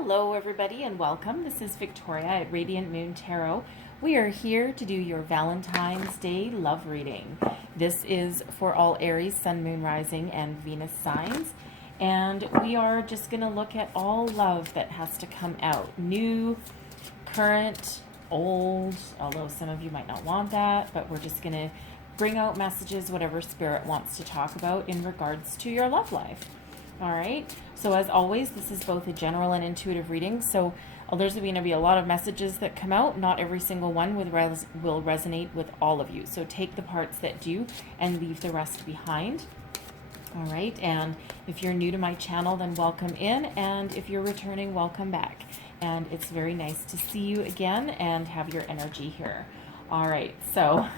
Hello everybody and welcome. This is Victoria at Radiant Moon Tarot. We are here to do your Valentine's Day love reading. This is for all Aries, Sun, Moon, Rising, and Venus signs. And we are just going to look at all love that has to come out. New, current, old, although some of you might not want that, but we're just going to bring out messages, whatever Spirit wants to talk about in regards to your love life. All right, so as always, this is both a general and intuitive reading. So there's going to be a lot of messages that come out. Not every single one will resonate with all of you. So take the parts that do and leave the rest behind. All right, and if you're new to my channel, then welcome in. And if you're returning, welcome back. And it's very nice to see you again and have your energy here. All right, so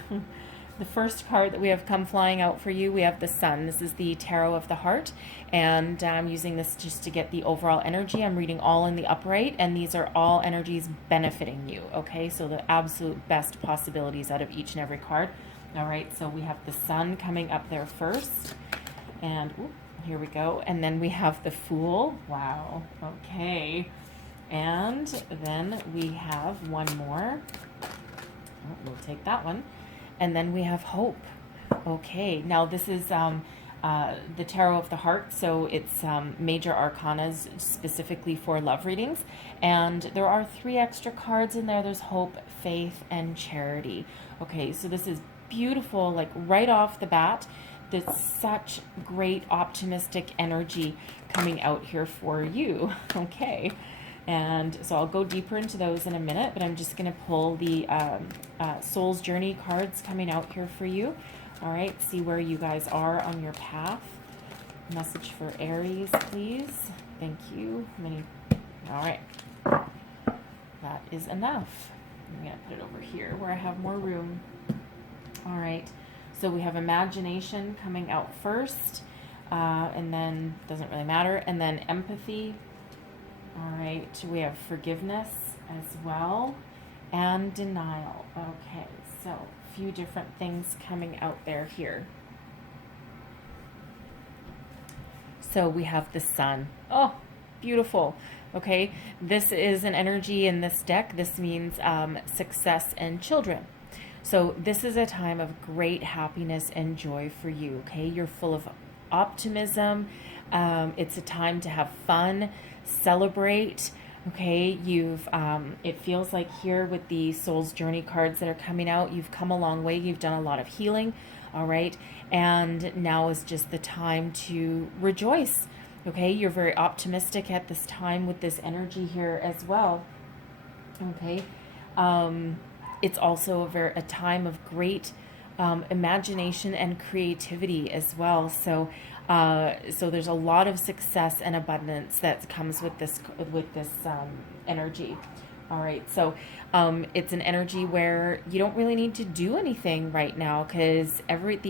the first card that we have come flying out for you, we have the Sun. This is the Tarot of the Heart, and I'm using this just to get the overall energy. I'm reading all in the upright, and these are all energies benefiting you, okay? So the absolute best possibilities out of each and every card. All right, so we have the Sun coming up there first, and here we go. And then we have the Fool. Wow, okay. And then we have one more. Oh, we'll take that one. And then we have Hope. Okay, now this is the Tarot of the Heart, so it's major arcanas specifically for love readings. And there are 3 extra cards in there. There's Hope, Faith, and Charity. Okay, so this is beautiful, like right off the bat. There's such great optimistic energy coming out here for you. Okay. And so I'll go deeper into those in a minute, but I'm just going to pull the Soul's Journey cards coming out here for you. All right, see where you guys are on your path. Message for Aries, please. Thank you. All right, that is enough. I'm going to put it over here where I have more room. All right, so we have Imagination coming out first, and then doesn't really matter, and then Empathy. All right, we have Forgiveness as well, and Denial. Okay, so a few different things coming out there here. So we have the Sun. Oh, beautiful. Okay, this is an energy in this deck. This means success and children. So this is a time of great happiness and joy for you, okay? You're full of optimism. It's a time to have fun, celebrate. Okay, it feels like here with the Soul's Journey cards that are coming out, you've come a long way. You've done a lot of healing. All right, and now is just the time to rejoice. Okay, you're very optimistic at this time with this energy here as well. Okay, it's also a time of great imagination and creativity as well. So there's a lot of success and abundance that comes with this energy. All right, so it's an energy where you don't really need to do anything right now, because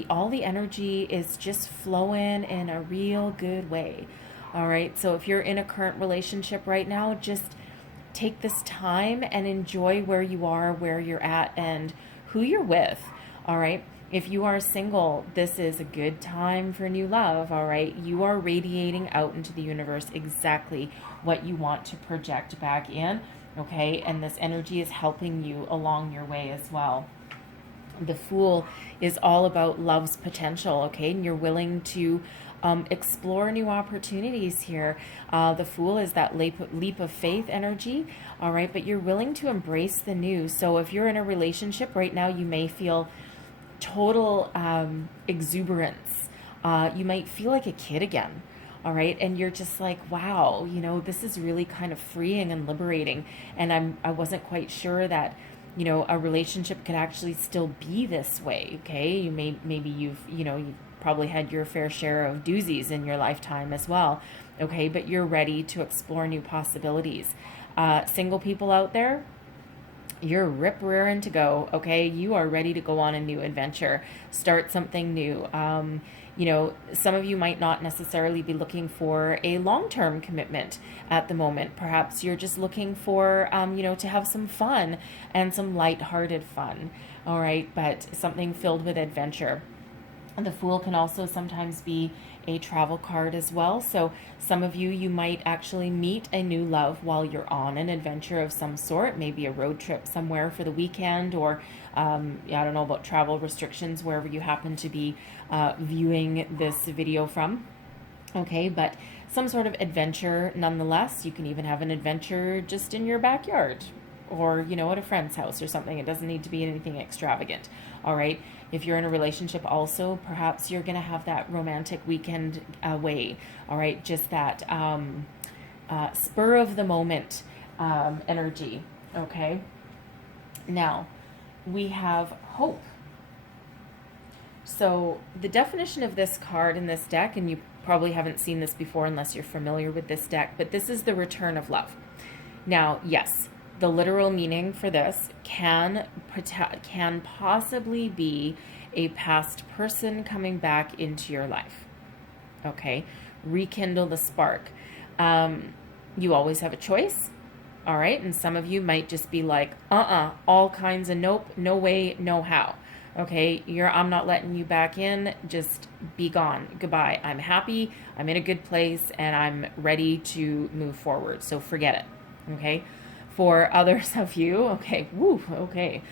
all the energy is just flowing in a real good way. All right, so if you're in a current relationship right now, just take this time and enjoy where you are, where you're at, and who you're with. All right. If you are single, this is a good time for new love. All right. You are radiating out into the universe exactly what you want to project back in. Okay. And this energy is helping you along your way as well. The Fool is all about love's potential. Okay. And you're willing to explore new opportunities here. The Fool is that leap of faith energy. All right. But you're willing to embrace the new. So if you're in a relationship right now, you may feel total exuberance. You might feel like a kid again. All right. And you're just like, wow, this is really kind of freeing and liberating. And I wasn't quite sure that, a relationship could actually still be this way. Okay. Maybe you've probably had your fair share of doozies in your lifetime as well. Okay. But you're ready to explore new possibilities. Single people out there, you're rip-rearing to go, okay? You are ready to go on a new adventure, start something new. Some of you might not necessarily be looking for a long-term commitment at the moment. Perhaps you're just looking for, to have some fun and some light-hearted fun, all right? But something filled with adventure. The Fool can also sometimes be a travel card as well. So some of you might actually meet a new love while you're on an adventure of some sort, maybe a road trip somewhere for the weekend, or I don't know about travel restrictions wherever you happen to be viewing this video from. Okay, but some sort of adventure nonetheless. You can even have an adventure just in your backyard, or at a friend's house or something. It doesn't need to be anything extravagant. All right, if you're in a relationship also, perhaps you're going to have that romantic weekend away. All right, just that spur of the moment energy. Okay, now we have hope. So the definition of this card in this deck, and you probably haven't seen this before unless you're familiar with this deck, but this is the return of love. Now, yes, the literal meaning for this can possibly be a past person coming back into your life. Okay, rekindle the spark. You always have a choice. All right, and some of you might just be like, all kinds of nope, no way, no how. Okay, I'm not letting you back in. Just be gone. Goodbye. I'm happy. I'm in a good place, and I'm ready to move forward. So forget it. Okay. For others of you, okay, woo, okay.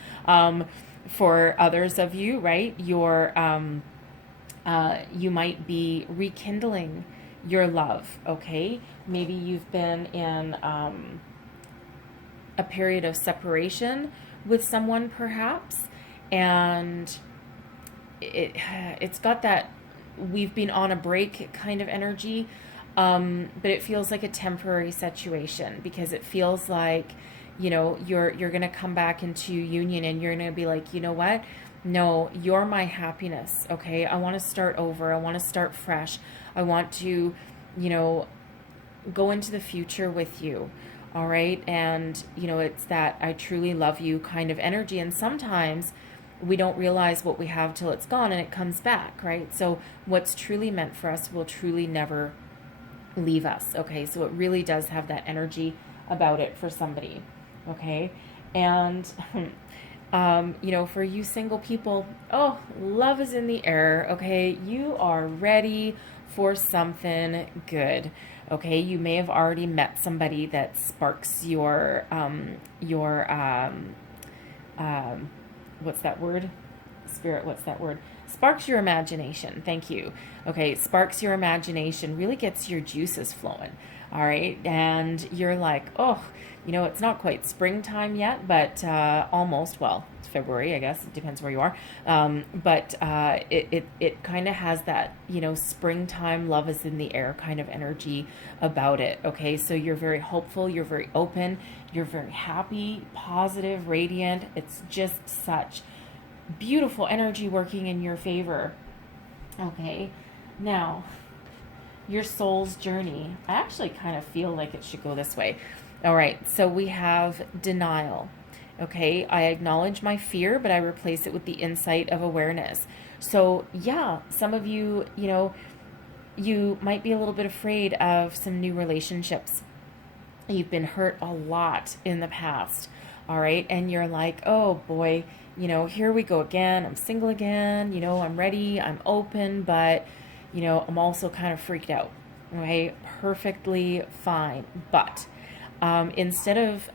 For others of you, right, you might be rekindling your love. Okay, maybe you've been in a period of separation with someone, perhaps. And it's got that we've been on a break kind of energy, but it feels like a temporary situation, because it feels like, you're going to come back into union, and you're going to be like, you know what? No, you're my happiness. Okay. I want to start over. I want to start fresh. I want to, go into the future with you. All right. And, it's that I truly love you kind of energy. And sometimes we don't realize what we have till it's gone and it comes back, right? So what's truly meant for us will truly never leave us, okay? So it really does have that energy about it for somebody, okay? And, for you single people, love is in the air, okay? You are ready for something good, okay? You may have already met somebody that sparks your what's that word? Spirit, what's that word? Sparks your imagination. Thank you. Okay, sparks your imagination, really gets your juices flowing. All right, and you're like, it's not quite springtime yet, but almost. Well, it's February, I guess. It depends where you are. But it kind of has that, springtime, love is in the air kind of energy about it. Okay, so you're very hopeful, you're very open, you're very happy, positive, radiant. It's just such beautiful energy working in your favor. Okay, now your soul's journey. I actually kind of feel like it should go this way. All right, so we have denial. Okay, I acknowledge my fear, but I replace it with the insight of awareness. So yeah, some of you, you might be a little bit afraid of some new relationships. You've been hurt a lot in the past. All right, and you're like, oh boy, here we go again. I'm single again. I'm ready. I'm open, but I'm also kind of freaked out. Okay, perfectly fine. But instead of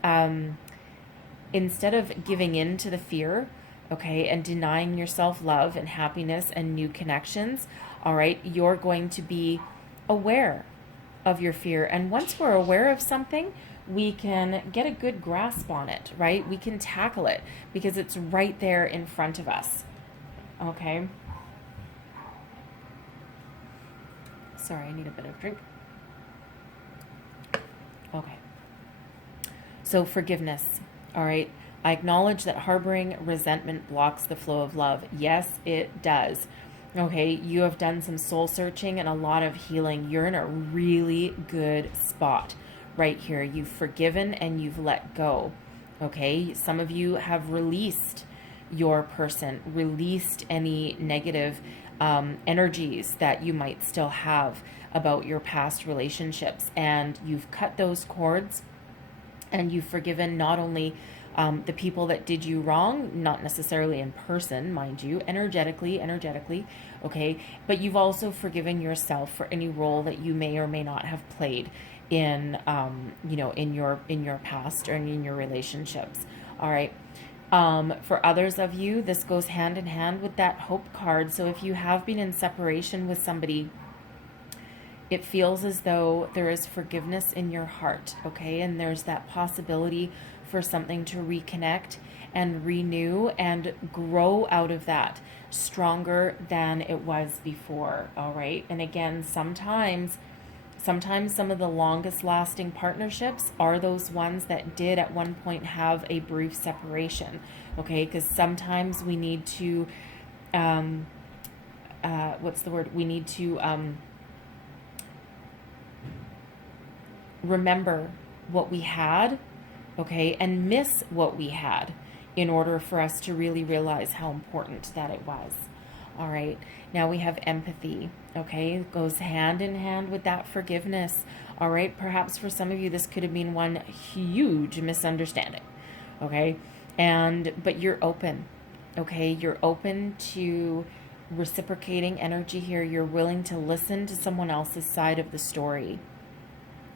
giving in to the fear, okay, and denying yourself love and happiness and new connections, all right, you're going to be aware of your fear. And once we're aware of something, we can get a good grasp on it, right? We can tackle it because it's right there in front of us. Okay. Sorry, I need a bit of drink. Okay. So forgiveness. All right. I acknowledge that harboring resentment blocks the flow of love. Yes, it does. Okay. You have done some soul searching and a lot of healing. You're in a really good spot right here. You've forgiven and you've let go. Okay. Some of you have released your person, released any negative energies that you might still have about your past relationships, and you've cut those cords and you've forgiven not only The people that did you wrong, not necessarily in person, mind you, energetically, okay? But you've also forgiven yourself for any role that you may or may not have played in, in your past or in your relationships. All right. For others of you, this goes hand in hand with that hope card. So if you have been in separation with somebody, it feels as though there is forgiveness in your heart, okay? And there's that possibility for something to reconnect and renew and grow out of that stronger than it was before, all right? And again, sometimes some of the longest lasting partnerships are those ones that did at one point have a brief separation, okay? Because sometimes we need to, We need to remember what we had, okay, and miss what we had in order for us to really realize how important that it was. All right, now we have empathy, okay? It goes hand in hand with that forgiveness. All right, perhaps for some of you, this could have been one huge misunderstanding, okay? But you're open, okay? You're open to reciprocating energy here. You're willing to listen to someone else's side of the story,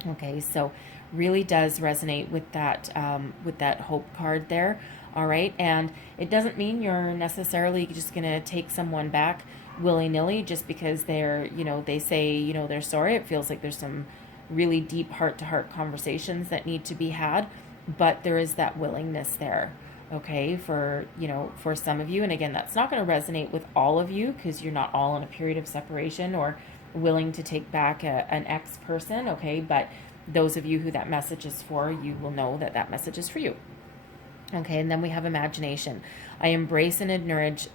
okay? So really does resonate with that hope card there. All right. And it doesn't mean you're necessarily just going to take someone back willy-nilly just because they're, they say, they're sorry. It feels like there's some really deep heart-to-heart conversations that need to be had, but there is that willingness there, okay, for some of you. And again, that's not going to resonate with all of you because you're not all in a period of separation or willing to take back an ex-person, okay? But those of you who that message is for, you will know that that message is for you. Okay, and then we have imagination. I embrace and nourish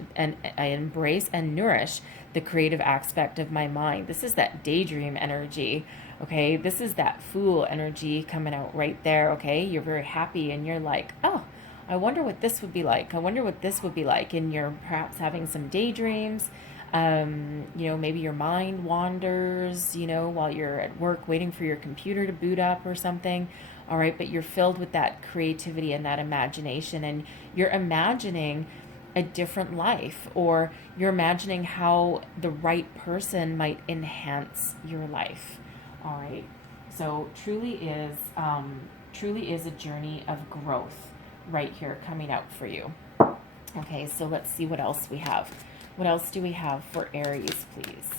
the creative aspect of my mind. This is that daydream energy. Okay, this is that fool energy coming out right there. Okay, you're very happy and you're like, oh, I wonder what this would be like. I wonder what this would be like. And you're perhaps having some daydreams. Maybe your mind wanders, while you're at work waiting for your computer to boot up or something. All right, but you're filled with that creativity and that imagination, and you're imagining a different life, or you're imagining how the right person might enhance your life. All right, so truly is a journey of growth right here coming out for you. Okay, so let's see what else we have. What else do we have for Aries, please?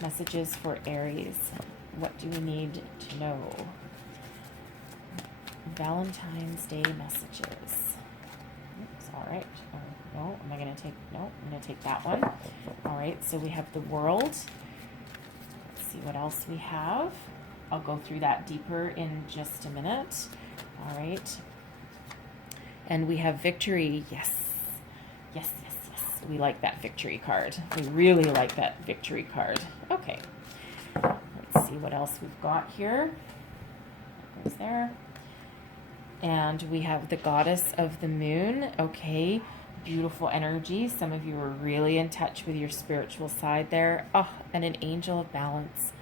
Messages for Aries. What do we need to know? Valentine's Day messages. Oops, all right. No, I'm going to take that one. All right, so we have the World. Let's see what else we have. I'll go through that deeper in just a minute. All right. And we have Victory. Yes. We like that Victory card. We really like that Victory card. Okay. Let's see what else we've got here. Goes there. And we have the Goddess of the Moon. Okay. Beautiful energy. Some of you are really in touch with your spiritual side there. Oh, and an Angel of Balance.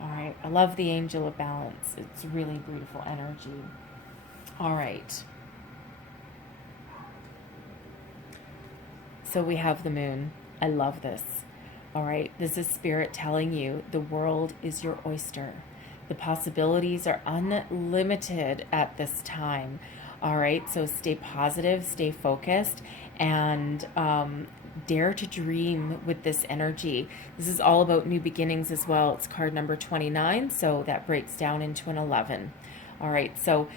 All right. I love the Angel of Balance. It's really beautiful energy. All right. So we have the Moon. I love this. All right. This is Spirit telling you the world is your oyster. The possibilities are unlimited at this time. All right. So stay positive, stay focused, and dare to dream with this energy. This is all about new beginnings as well. It's card number 29. So that breaks down into an 11. All right, so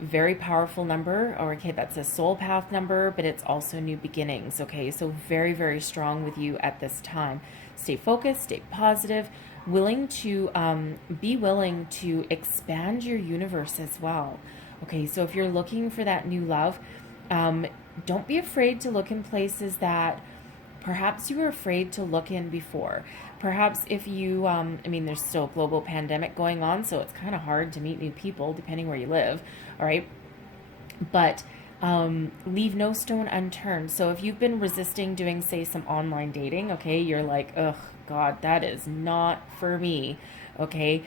very powerful number. Okay, that's a soul path number, but it's also new beginnings. Okay, so very, very strong with you at this time. Stay focused, stay positive, willing to be willing to expand your universe as well. Okay, so if you're looking for that new love, don't be afraid to look in places that perhaps you were afraid to look in before. Perhaps if you, there's still a global pandemic going on, so it's kind of hard to meet new people depending where you live, all right? But leave no stone unturned. So if you've been resisting doing, say, some online dating, okay, you're like, ugh, God, that is not for me, okay?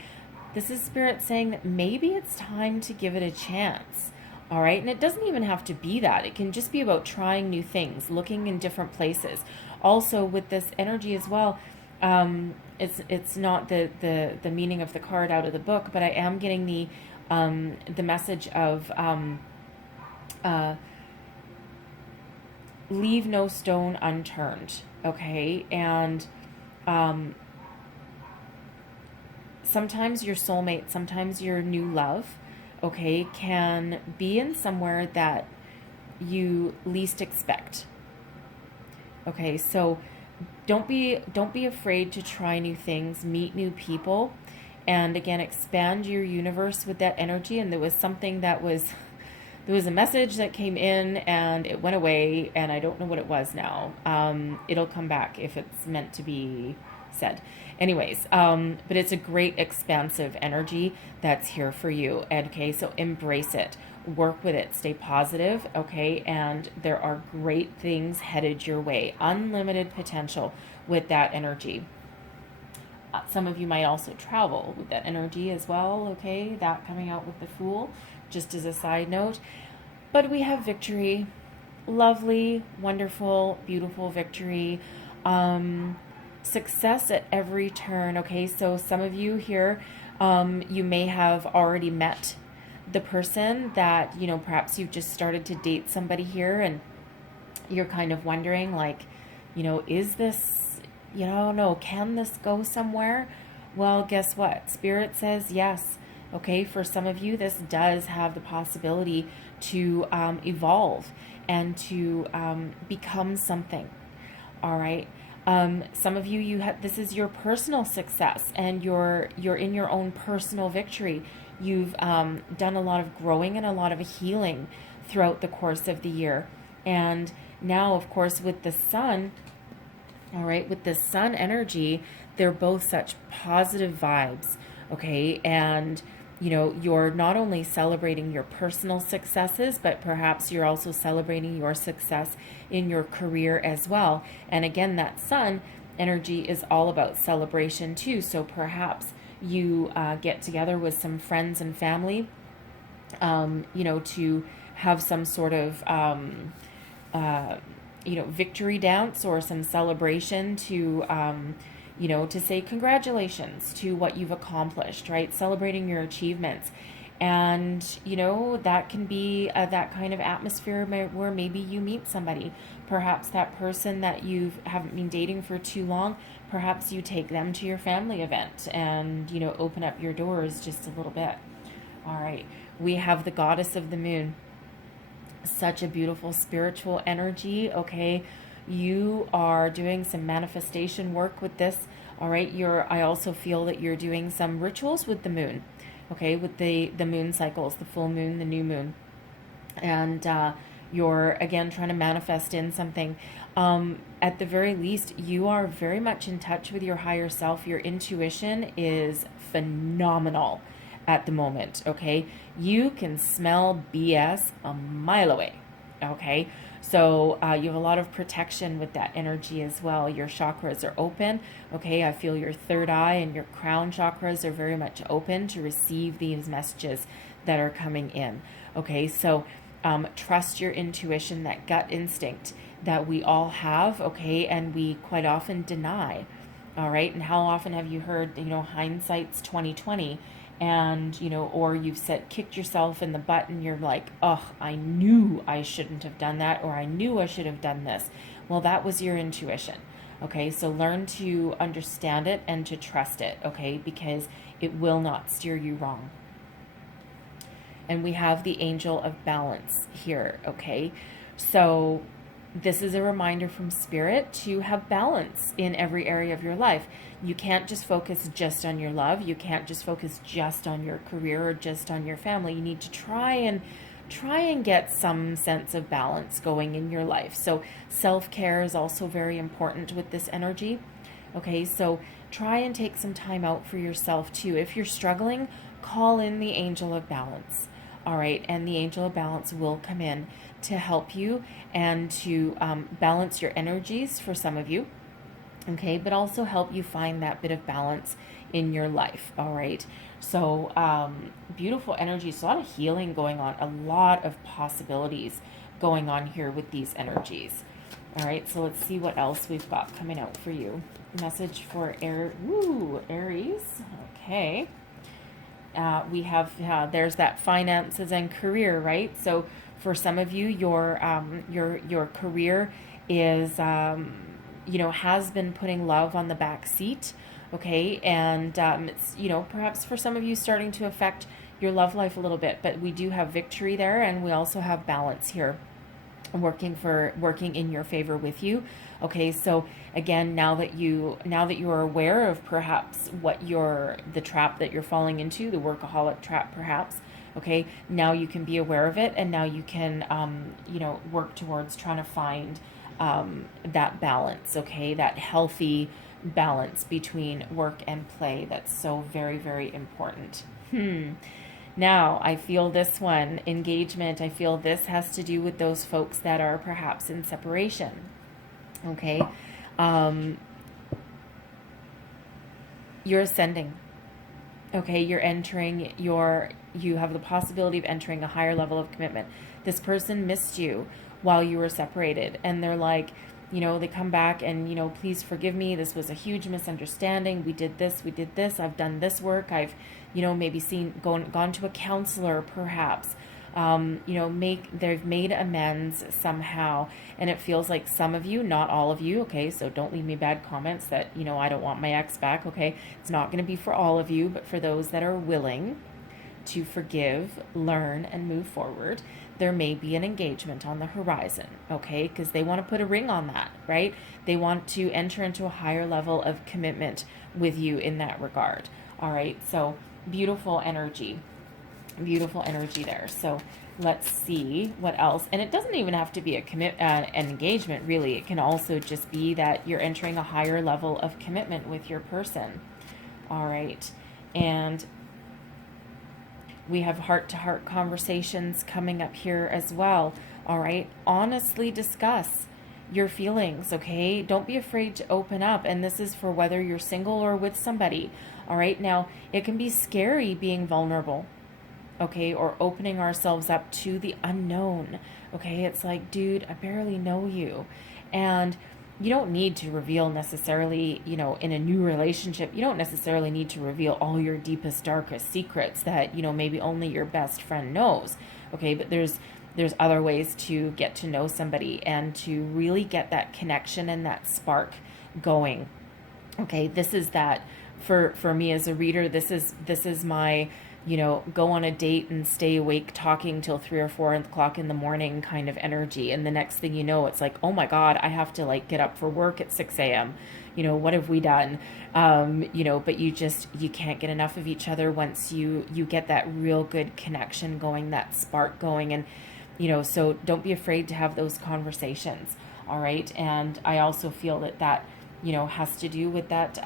This is Spirit saying that maybe it's time to give it a chance. All right. And it doesn't even have to be that. It can just be about trying new things, looking in different places. Also, with this energy as well, it's not the meaning of the card out of the book, but I am getting the message of uh, leave no stone unturned. Okay. And um, sometimes your soulmate, sometimes your new love, okay, can be in somewhere that you least expect. Okay, so don't be afraid to try new things, meet new people, and again expand your universe with that energy. And there was a message that came in and it went away, and I don't know what it was now. It'll come back if it's meant to be said. Anyways, but it's a great expansive energy that's here for you. Okay, so embrace it, work with it, stay positive. Okay, and there are great things headed your way, unlimited potential with that energy. Some of you might also travel with that energy as well. Okay, that coming out with the Fool, just as a side note. But we have victory, lovely, wonderful, beautiful victory. Success at every turn. Okay, so some of you here, you may have already met the person that, perhaps you've just started to date somebody here, and you're kind of wondering, like, is this, no, can this go somewhere? Well, guess what? Spirit says yes. Okay, for some of you, this does have the possibility to evolve and to become something. All right. Some of you, this is your personal success, and you're in your own personal victory. You've done a lot of growing and a lot of healing throughout the course of the year. And now, of course, with the sun, all right, with the sun energy, they're both such positive vibes. Okay. And you're not only celebrating your personal successes, but perhaps you're also celebrating your success in your career as well. And again, that sun energy is all about celebration too. So perhaps you get together with some friends and family, to have some sort of, victory dance or some celebration to, to say congratulations to what you've accomplished, right? Celebrating your achievements. And, that can be that kind of atmosphere where maybe you meet somebody. Perhaps that person that you haven't been dating for too long, perhaps you take them to your family event and, open up your doors just a little bit. All right. We have the goddess of the moon. Such a beautiful spiritual energy. Okay. You are doing some manifestation work with this. All right. I also feel that you're doing some rituals with the moon. Okay. With the moon cycles, the full moon, the new moon. And you're, again, trying to manifest in something. At the very least, you are very much in touch with your higher self. Your intuition is phenomenal at the moment. Okay. You can smell BS a mile away. Okay. So you have a lot of protection with that energy as well. Your chakras are open. Okay, I feel your third eye and your crown chakras are very much open to receive these messages that are coming in. Okay, so trust your intuition, that gut instinct that we all have. Okay, and we quite often deny. All right, and how often have you heard, hindsight's 2020? And or you've kicked yourself in the butt and you're like, oh, I knew I shouldn't have done that, or I knew I should have done this. Well, that was your intuition. Okay, so learn to understand it and to trust it. Okay, because it will not steer you wrong. And we have the angel of balance here. Okay, so this is a reminder from Spirit to have balance in every area of your life. You can't just focus just on your love. You can't just focus just on your career or just on your family. You need to try and get some sense of balance going in your life. So self-care is also very important with this energy. Okay, so try and take some time out for yourself too. If you're struggling, call in the angel of balance. All right, and the angel of balance will come in to help you and to balance your energies for some of you. okay, but also help you find that bit of balance in your life. All right, so beautiful energies, a lot of healing going on, a lot of possibilities going on here with these energies. All right, so let's see what else we've got coming out for you. Message for Aries. Okay, we have there's that finances and career, right? So for some of you, your career is has been putting love on the back seat, okay, and it's perhaps for some of you starting to affect your love life a little bit, but we do have victory there, and we also have balance here working in your favor with you. Okay, so again, now that you are aware of perhaps the trap that you're falling into, the workaholic trap perhaps, okay, now you can be aware of it, and now you can work towards trying to find that balance, okay, that healthy balance between work and play. That's so very, very important. Now, I feel this one, engagement, I feel this has to do with those folks that are perhaps in separation. Okay? You're ascending. Okay? You're entering you have the possibility of entering a higher level of commitment. This person missed you while you were separated, and they're like, they come back and, please forgive me. This was a huge misunderstanding. We did this. I've done this work. I've, maybe gone to a counselor perhaps. They've made amends somehow. And it feels like some of you, not all of you, okay, so don't leave me bad comments that, I don't want my ex back, okay. It's not going to be for all of you, but for those that are willing to forgive, learn, and move forward, there may be an engagement on the horizon, okay? Because they want to put a ring on that, right? They want to enter into a higher level of commitment with you in that regard, all right? So beautiful energy there. So let's see what else. And it doesn't even have to be an engagement, really. It can also just be that you're entering a higher level of commitment with your person, all right? And we have heart-to-heart conversations coming up here as well, all right? Honestly discuss your feelings, okay? Don't be afraid to open up, and this is for whether you're single or with somebody, all right? Now, it can be scary being vulnerable, okay, or opening ourselves up to the unknown, okay? It's like, dude, I barely know you, and you don't need to reveal necessarily, in a new relationship, you don't necessarily need to reveal all your deepest, darkest secrets that, maybe only your best friend knows. Okay, but there's other ways to get to know somebody and to really get that connection and that spark going. Okay, this is that for me as a reader, this is my go on a date and stay awake talking till 3 or 4 o'clock in the morning kind of energy. And the next thing you know, it's like, oh my God, I have to get up for work at 6 a.m. What have we done? But you can't get enough of each other once you get that real good connection going, that spark going. And, so don't be afraid to have those conversations. All right. And I also feel that has to do with that,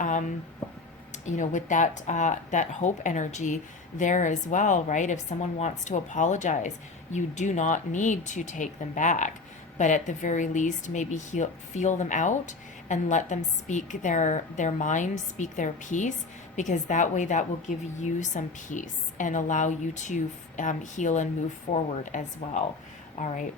with that hope energy there as well, right? If someone wants to apologize, you do not need to take them back, but at the very least, maybe feel them out and let them speak their mind, speak their piece, because that way that will give you some peace and allow you to heal and move forward as well. All right.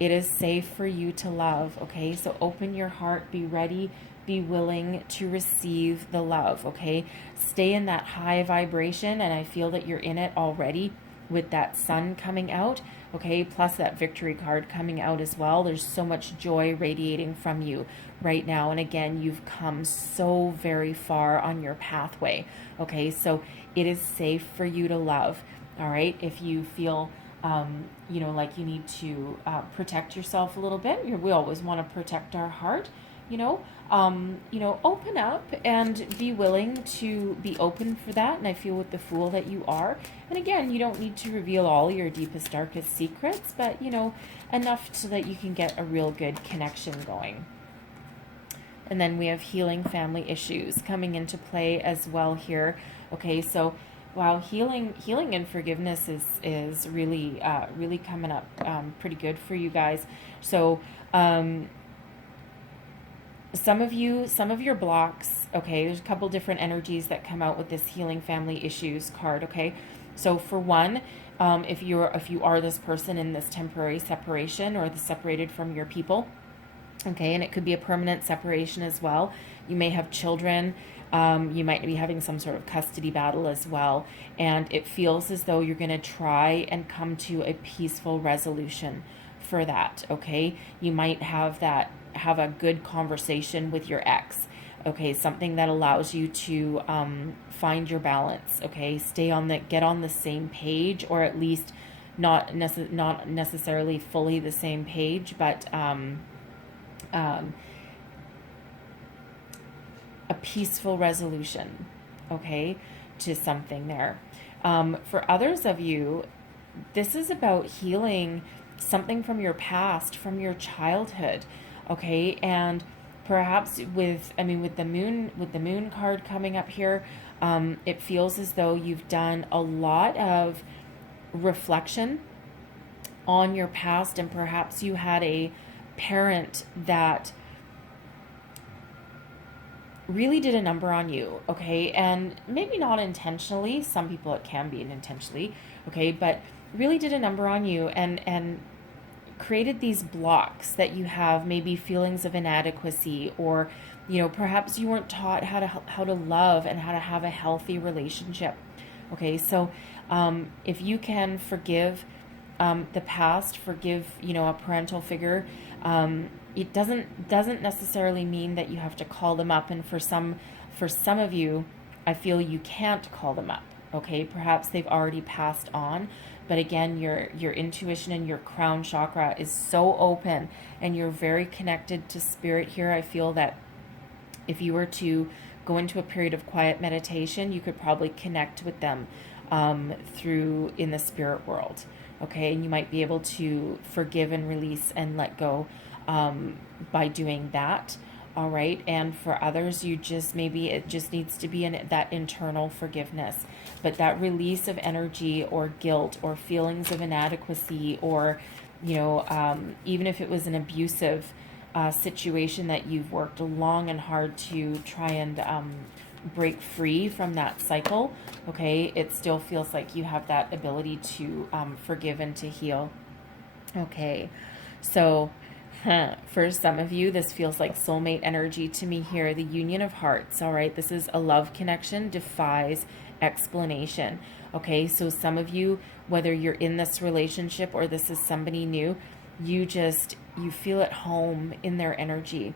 It is safe for you to love, okay? So open your heart, be ready, be willing to receive the love, okay? Stay in that high vibration, and I feel that you're in it already with that sun coming out, okay? Plus that victory card coming out as well. There's so much joy radiating from you right now. And again, you've come so very far on your pathway, okay? So it is safe for you to love, all right? If you feel like you need to protect yourself a little bit. We always want to protect our heart, open up and be willing to be open for that. And I feel with the Fool that you are. And again, you don't need to reveal all your deepest, darkest secrets, but, enough so that you can get a real good connection going. And then we have healing family issues coming into play as well here. Okay, so wow, healing and forgiveness is really really coming up pretty good for you guys. So some of your blocks, okay, there's a couple different energies that come out with this healing family issues card, okay? So for one, if you are this person in this temporary separation or the separated from your people, okay, and it could be a permanent separation as well. You may have children. You might be having some sort of custody battle as well. And it feels as though you're going to try and come to a peaceful resolution for that, okay? You might have a good conversation with your ex, okay? Something that allows you to find your balance, okay? Get on the same page, or at least not necessarily fully the same page, but a peaceful resolution, okay, to something there. For others of you, this is about healing something from your past, from your childhood, okay, and perhaps with the moon card coming up here, it feels as though you've done a lot of reflection on your past, and perhaps you had a parent that really did a number on you, okay? And maybe not intentionally. Some people it can be intentionally, okay? But really did a number on you and created these blocks that you have, maybe feelings of inadequacy, or perhaps you weren't taught how to love and how to have a healthy relationship, okay? So if you can forgive the past, forgive a parental figure, it doesn't necessarily mean that you have to call them up. And for some of you, I feel you can't call them up, okay? Perhaps they've already passed on, but again, your intuition and your crown chakra is so open, and you're very connected to spirit here. I feel that if you were to go into a period of quiet meditation, you could probably connect with them through in the spirit world, okay? And you might be able to forgive and release and let go by doing that, all right? And for others, it just needs to be that internal forgiveness, but that release of energy or guilt or feelings of inadequacy, or even if it was an abusive situation that you've worked long and hard to try and break free from that cycle, okay, it still feels like you have that ability to forgive and to heal, okay? So for some of you, this feels like soulmate energy to me here, the union of hearts, all right? This is a love connection, defies explanation, okay? So some of you, whether you're in this relationship or this is somebody new, you feel at home in their energy.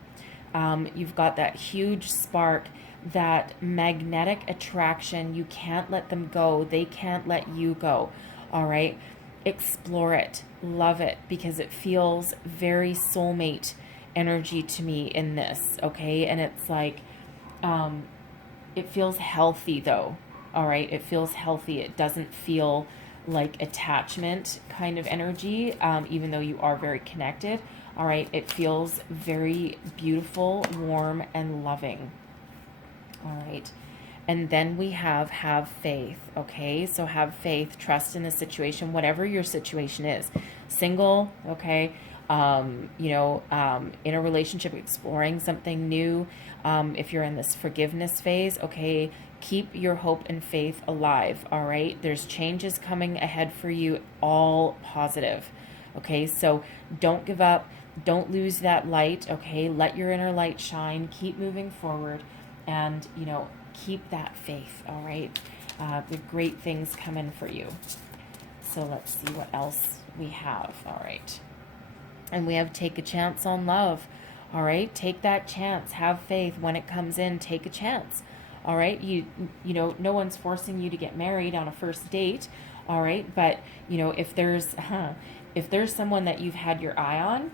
You've got that huge spark, that magnetic attraction. You can't let them go. They can't let you go, all right? Explore it, love it, because it feels very soulmate energy to me in this, okay? And it's like, it feels healthy though, all right? It feels healthy. It doesn't feel like attachment kind of energy, even though you are very connected, all right? It feels very beautiful, warm, and loving, all right? And then we have faith, okay? So have faith, trust in the situation, whatever your situation is. Single, okay? In a relationship, exploring something new. If you're in this forgiveness phase, okay, keep your hope and faith alive, all right? There's changes coming ahead for you, all positive, okay? So don't give up. Don't lose that light, okay? Let your inner light shine. Keep moving forward, and, keep that faith, all right? The great things come in for you. So let's see what else we have, all right? And we have take a chance on love, all right? Take that chance. Have faith. When it comes in, take a chance, all right? No one's forcing you to get married on a first date, all right? But, if there's someone that you've had your eye on,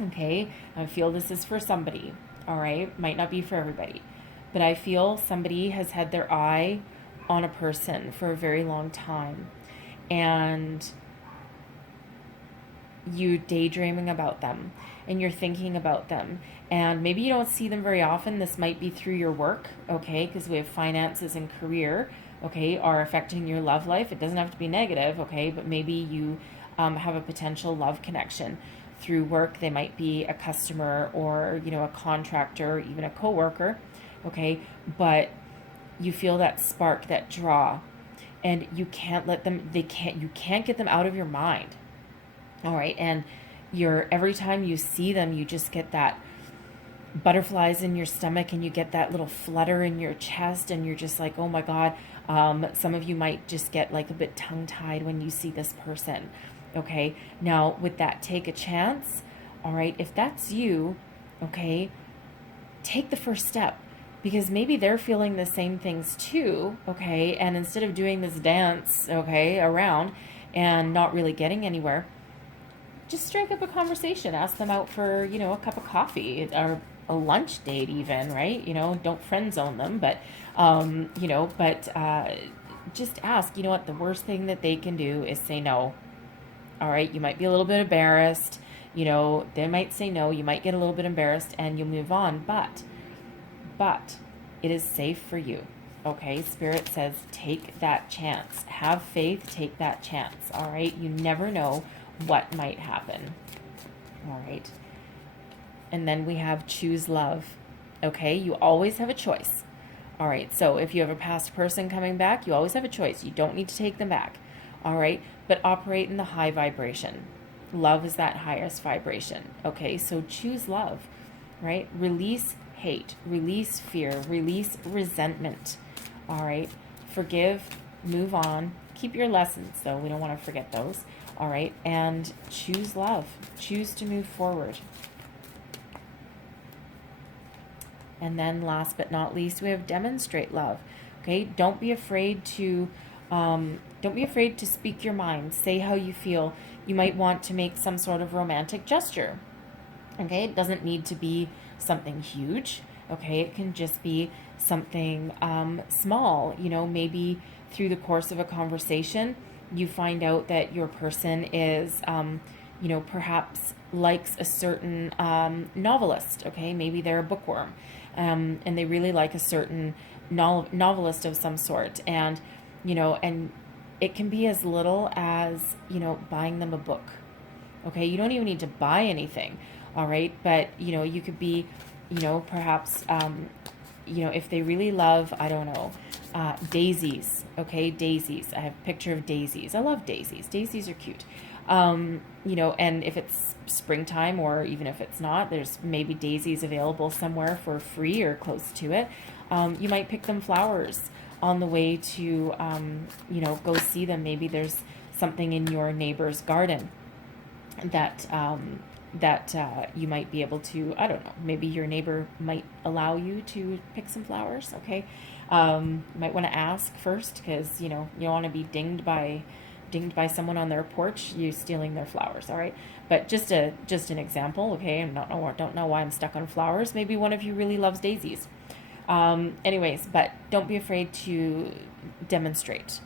okay, I feel this is for somebody, all right? Might not be for everybody. But I feel somebody has had their eye on a person for a very long time, and you daydreaming about them, and you're thinking about them, and maybe you don't see them very often. This might be through your work, okay, because we have finances and career, okay, are affecting your love life. It doesn't have to be negative, okay, but maybe you have a potential love connection. through work. They might be a customer or, you know, a contractor, or even a coworker, okay? But you feel that spark, that draw, and you can't let them, you can't get them out of your mind. All right. And every time you see them, you just get that butterflies in your stomach, and you get that little flutter in your chest, and you're just like, oh my God. Some of you might just get like a bit tongue-tied when you see this person. Okay. Now with that, take a chance. All right. If that's you, okay, take the first step, because maybe they're feeling the same things too. Okay. And instead of doing this dance, okay, around and not really getting anywhere, just strike up a conversation. Ask them out for, you know, a cup of coffee or a lunch date even, right? You know, don't friend zone them, but, you know, but just ask. You know what? The worst thing that they can do is say no. All right. You might be a little bit embarrassed. You know, they might say no. You might get a little bit embarrassed and you'll move on. But it is safe for you. Okay. Spirit says, take that chance. Have faith. Take that chance. All right. You never know what might happen. All right. And then we have choose love. Okay. You always have a choice. All right. So if you have a past person coming back, you always have a choice. You don't need to take them back. All right. But operate in the high vibration. Love is that highest vibration. Okay. So choose love, right? Release hate, release fear, release resentment. All right. Forgive, move on. Keep your lessons though. We don't want to forget those. All right. And choose love. Choose to move forward. And then last but not least, we have demonstrate love. Okay. Don't be afraid to speak your mind. Say how you feel. You might want to make some sort of romantic gesture. Okay. It doesn't need to be something huge. Okay. It can just be something small. You know, maybe through the course of a conversation, you find out that your person is, you know, perhaps likes a certain novelist. Okay. Maybe they're a bookworm. And they really like a certain novelist of some sort. And, you know, and it can be as little as, you know, buying them a book. Okay. You don't even need to buy anything. All right. But, you know, you could be, you know, perhaps, you know, if they really love, I don't know, daisies. Okay. Daisies. I have a picture of daisies. I love daisies. Daisies are cute. You know, and if it's springtime, or even if it's not, there's maybe daisies available somewhere for free or close to it. You might pick them flowers on the way to, you know, go see them. Maybe there's something in your neighbor's garden that, you might be able to, I don't know, maybe your neighbor might allow you to pick some flowers. Okay. You might want to ask first, because, you know, you don't want to be dinged by someone on their porch, you stealing their flowers. All right. But just an example. Okay. Don't know why I'm stuck on flowers. Maybe one of you really loves daisies. Anyways, but don't be afraid to demonstrate,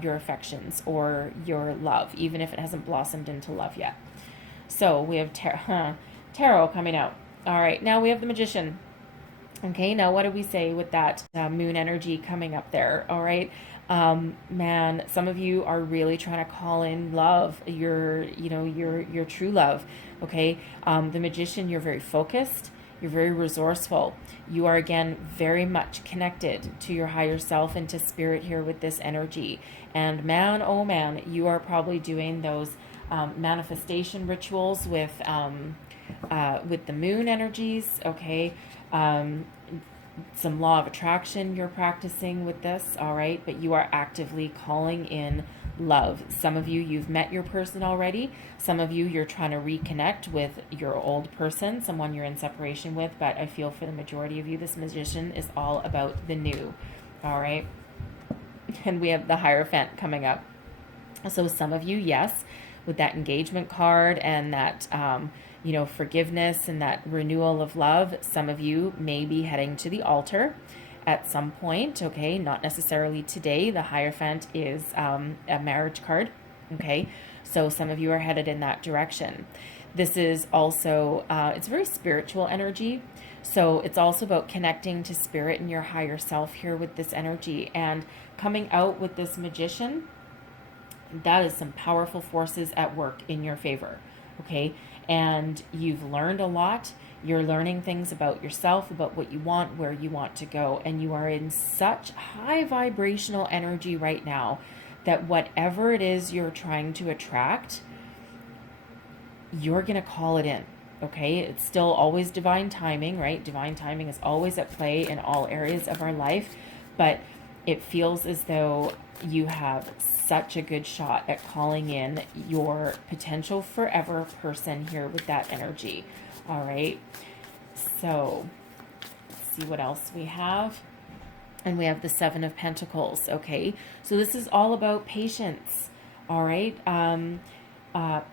your affections or your love, even if it hasn't blossomed into love yet. So we have tarot coming out. All right. Now we have the Magician. Okay. Now what do we say with that moon energy coming up there? All right. Man, some of you are really trying to call in love, your true love. Okay. The Magician, you're very focused. You're very resourceful. You are, again, very much connected to your higher self and to spirit here with this energy. And man, oh man, you are probably doing those manifestation rituals with the moon energies. Okay. Some law of attraction you're practicing with this. All right. But you are actively calling in love. Some of you, you've met your person already. Some of you, you're trying to reconnect with your old person, someone you're in separation with. But I feel for the majority of you, this Magician is all about the new. All right. And we have the Hierophant coming up. So some of you, yes, with that engagement card and that, you know, forgiveness and that renewal of love, some of you may be heading to the altar at some point. Okay. Not necessarily today. The Hierophant is a marriage card. Okay. So some of you are headed in that direction. This is also, it's very spiritual energy. So it's also about connecting to spirit and your higher self here with this energy, and coming out with this Magician. That is some powerful forces at work in your favor. okay? And you've learned a lot. You're learning things about yourself, about what you want, where you want to go. And you are in such high vibrational energy right now that whatever it is you're trying to attract, you're going to call it in. Okay, it's still always divine timing, right? Divine timing is always at play in all areas of our life, but it feels as though you have such a good shot at calling in your potential forever person here with that energy. All right, so let's see what else we have. And we have the Seven of Pentacles. Okay, so this is all about patience. All right.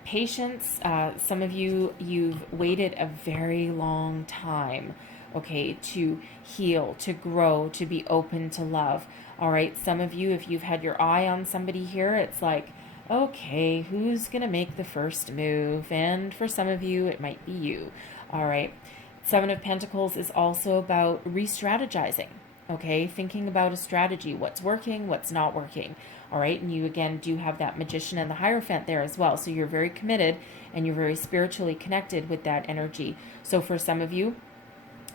Patience, some of you, you've waited a very long time, okay, to heal, to grow, to be open to love. All right, some of you, if you've had your eye on somebody here, it's like, okay, who's going to make the first move? And for some of you, it might be you. All right, Seven of Pentacles is also about re-strategizing, okay, thinking about a strategy, what's working, what's not working. All right, and you again do have that Magician and the Hierophant there as well. So you're very committed and you're very spiritually connected with that energy. So for some of you,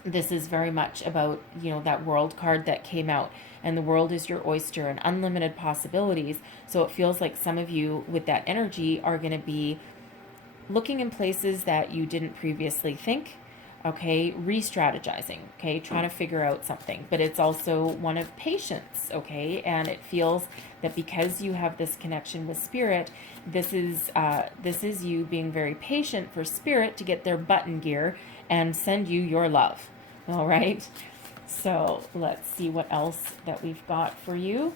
this is very much about, you know, that World card that came out, and the world is your oyster and unlimited possibilities. So it feels like some of you with that energy are going to be looking in places that you didn't previously think. Okay, re-strategizing, okay, trying to figure out something. But it's also one of patience, okay, and it feels that because you have this connection with spirit, this is you being very patient for spirit to get their butt in gear and send you your love. All right, so let's see what else that we've got for you.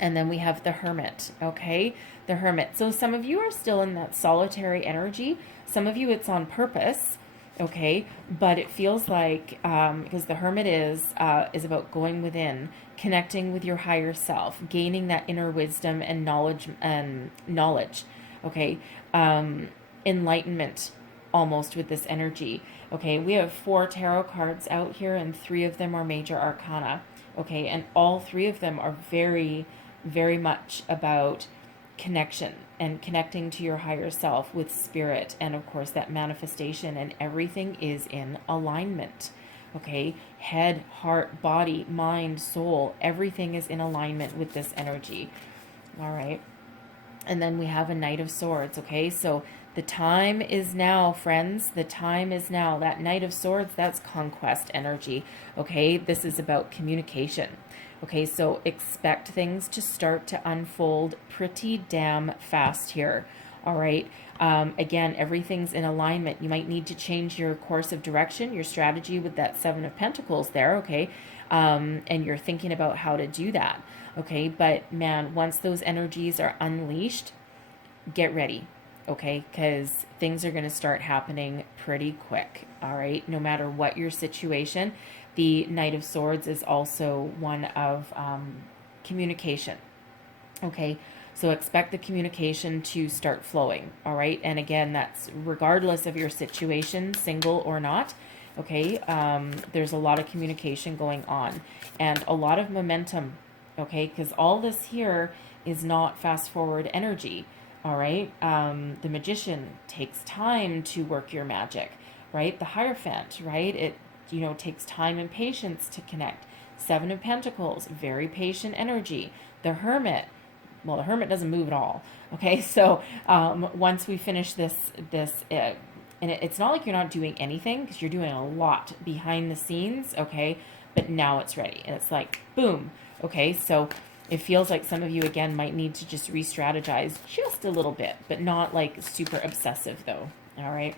And then we have the Hermit, okay, the Hermit. So some of you are still in that solitary energy. Some of you, it's on purpose. Okay, but it feels like because the Hermit is about going within, connecting with your higher self, gaining that inner wisdom and knowledge. Okay, enlightenment almost with this energy. Okay, we have 4 tarot cards out here, and 3 of them are major arcana. Okay, and all 3 of them are very, very much about connection and connecting to your higher self with spirit, and of course that manifestation, and everything is in alignment. Okay, head, heart, body, mind, soul, everything is in alignment with this energy. All right, and then we have a Knight of Swords. Okay, so the time is now, friends. The time is now. That Knight of Swords, that's conquest energy. Okay, this is about communication. Okay, so expect things to start to unfold pretty damn fast here. All right. Again, everything's in alignment. You might need to change your course of direction, your strategy with that Seven of Pentacles there. Okay. And you're thinking about how to do that. Okay. But man, once those energies are unleashed, get ready. Okay. Because things are going to start happening pretty quick. All right. No matter what your situation. The Knight of Swords is also one of communication. Okay, so expect the communication to start flowing. All right, and again, that's regardless of your situation, single or not. Okay, there's a lot of communication going on and a lot of momentum. Okay, because all this here is not fast forward energy. All right, the Magician takes time to work your magic. Right, the Hierophant. Right, it takes time and patience to connect. Seven of Pentacles, very patient energy. The Hermit, well, the Hermit doesn't move at all. Okay, so once we finish this, and it's not like you're not doing anything, because you're doing a lot behind the scenes, okay, but now it's ready, and it's like, boom. Okay, so it feels like some of you, again, might need to just re-strategize just a little bit, but not like super obsessive, though, all right?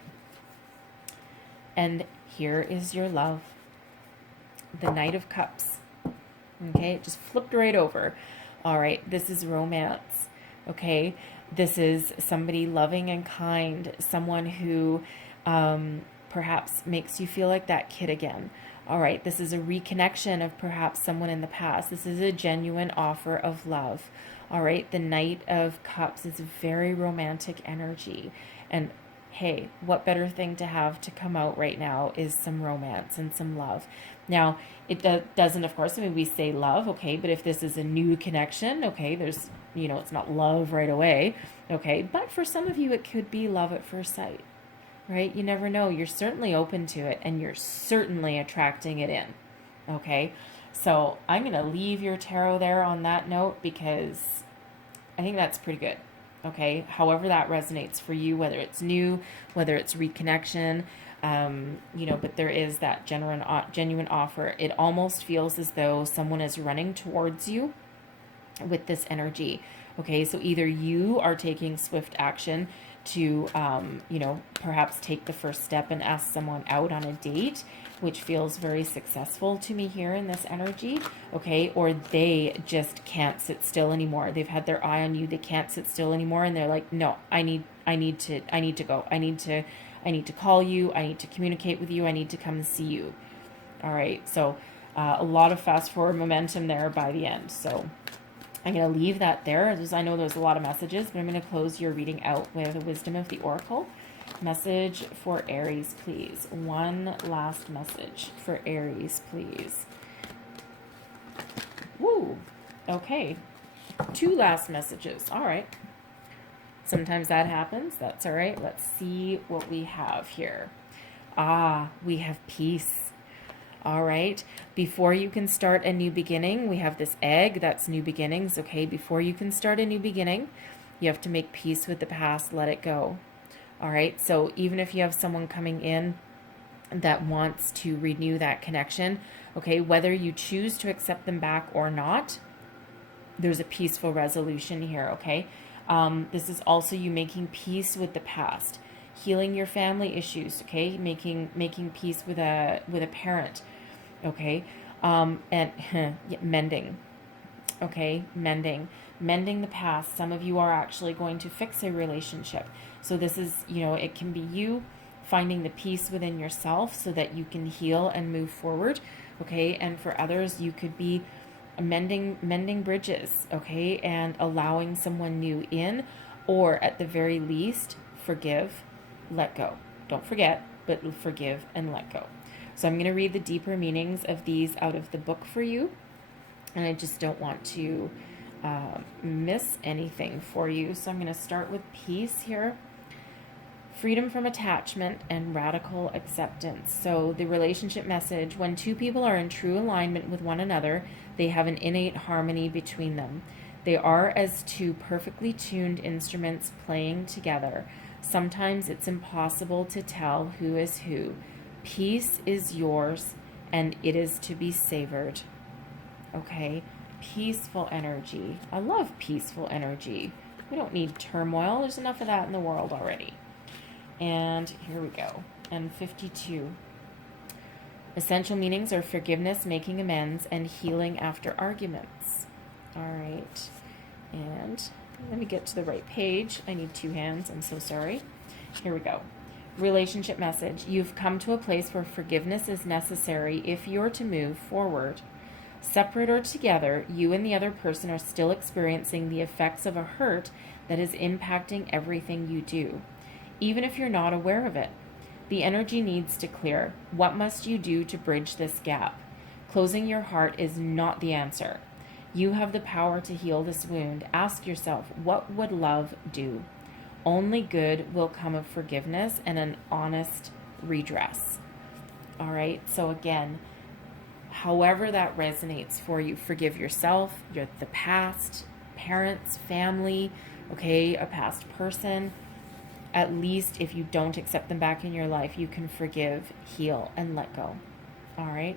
And here is your love, the Knight of Cups. Okay, it just flipped right over. All right, this is romance. Okay, this is somebody loving and kind, someone who perhaps makes you feel like that kid again. All right, this is a reconnection of perhaps someone in the past. This is a genuine offer of love. All right, the Knight of Cups is very romantic energy. And hey, what better thing to have to come out right now is some romance and some love. Now, it doesn't, of course, I mean, we say love, okay, but if this is a new connection, okay, there's, it's not love right away, okay, but for some of you, it could be love at first sight, right? You never know. You're certainly open to it, and you're certainly attracting it in, okay? So I'm going to leave your tarot there on that note because I think that's pretty good. Okay, however that resonates for you, whether it's new, whether it's reconnection, but there is that genuine offer. It almost feels as though someone is running towards you with this energy. Okay, so either you are taking swift action to, perhaps take the first step and ask someone out on a date, which feels very successful to me here in this energy, okay? Or they just can't sit still anymore. They've had their eye on you. They can't sit still anymore, and they're like, no, I need to go. I need to call you. I need to communicate with you. I need to come and see you. All right. So a lot of fast forward momentum there by the end. So I'm going to leave that there. I know there's a lot of messages, but I'm going to close your reading out with the wisdom of the oracle. Message for Aries, please. One last message for Aries, please. Woo. Okay. Two last messages. All right. Sometimes that happens. That's all right. Let's see what we have here. We have peace. All right. Before you can start a new beginning, we have this egg. That's new beginnings. Okay. Before you can start a new beginning, you have to make peace with the past. Let it go. All right. So even if you have someone coming in that wants to renew that connection, okay, whether you choose to accept them back or not, there's a peaceful resolution here. Okay. This is also you making peace with the past, healing your family issues. Okay. Making peace with a parent. Okay. And mending. Okay. Mending the past. Some of you are actually going to fix a relationship. So this is, it can be you finding the peace within yourself so that you can heal and move forward. Okay. And for others, you could be mending bridges. Okay. And allowing someone new in, or at the very least, forgive, let go. Don't forget, but forgive and let go. So I'm going to read the deeper meanings of these out of the book for you. And I just don't want to miss anything for you. So I'm going to start with peace here. Freedom from attachment and radical acceptance. So the relationship message: when two people are in true alignment with one another, they have an innate harmony between them. They are as two perfectly tuned instruments playing together. Sometimes it's impossible to tell who is who. Peace is yours, and it is to be savored. Okay, peaceful energy. I love peaceful energy. We don't need turmoil. There's enough of that in the world already. And here we go. And 52. Essential meanings are forgiveness, making amends, and healing after arguments. All right. And let me get to the right page. I need two hands. I'm so sorry. Here we go. Relationship message. You've come to a place where forgiveness is necessary if you're to move forward. Separate or together, you and the other person are still experiencing the effects of a hurt that is impacting everything you do, even if you're not aware of it. The energy needs to clear. What must you do to bridge this gap? Closing your heart is not the answer. You have the power to heal this wound. Ask yourself, what would love do? Only good will come of forgiveness and an honest redress. All right, so again, however that resonates for you, forgive yourself, the past, parents, family, okay, a past person. At least if you don't accept them back in your life, you can forgive, heal, and let go. All right.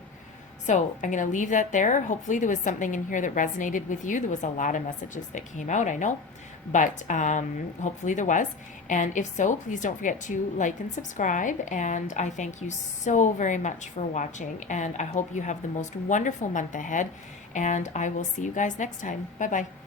So I'm going to leave that there. Hopefully there was something in here that resonated with you. There was a lot of messages that came out, I know, but hopefully there was. And if so, please don't forget to like and subscribe. And I thank you so very much for watching. And I hope you have the most wonderful month ahead. And I will see you guys next time. Bye-bye.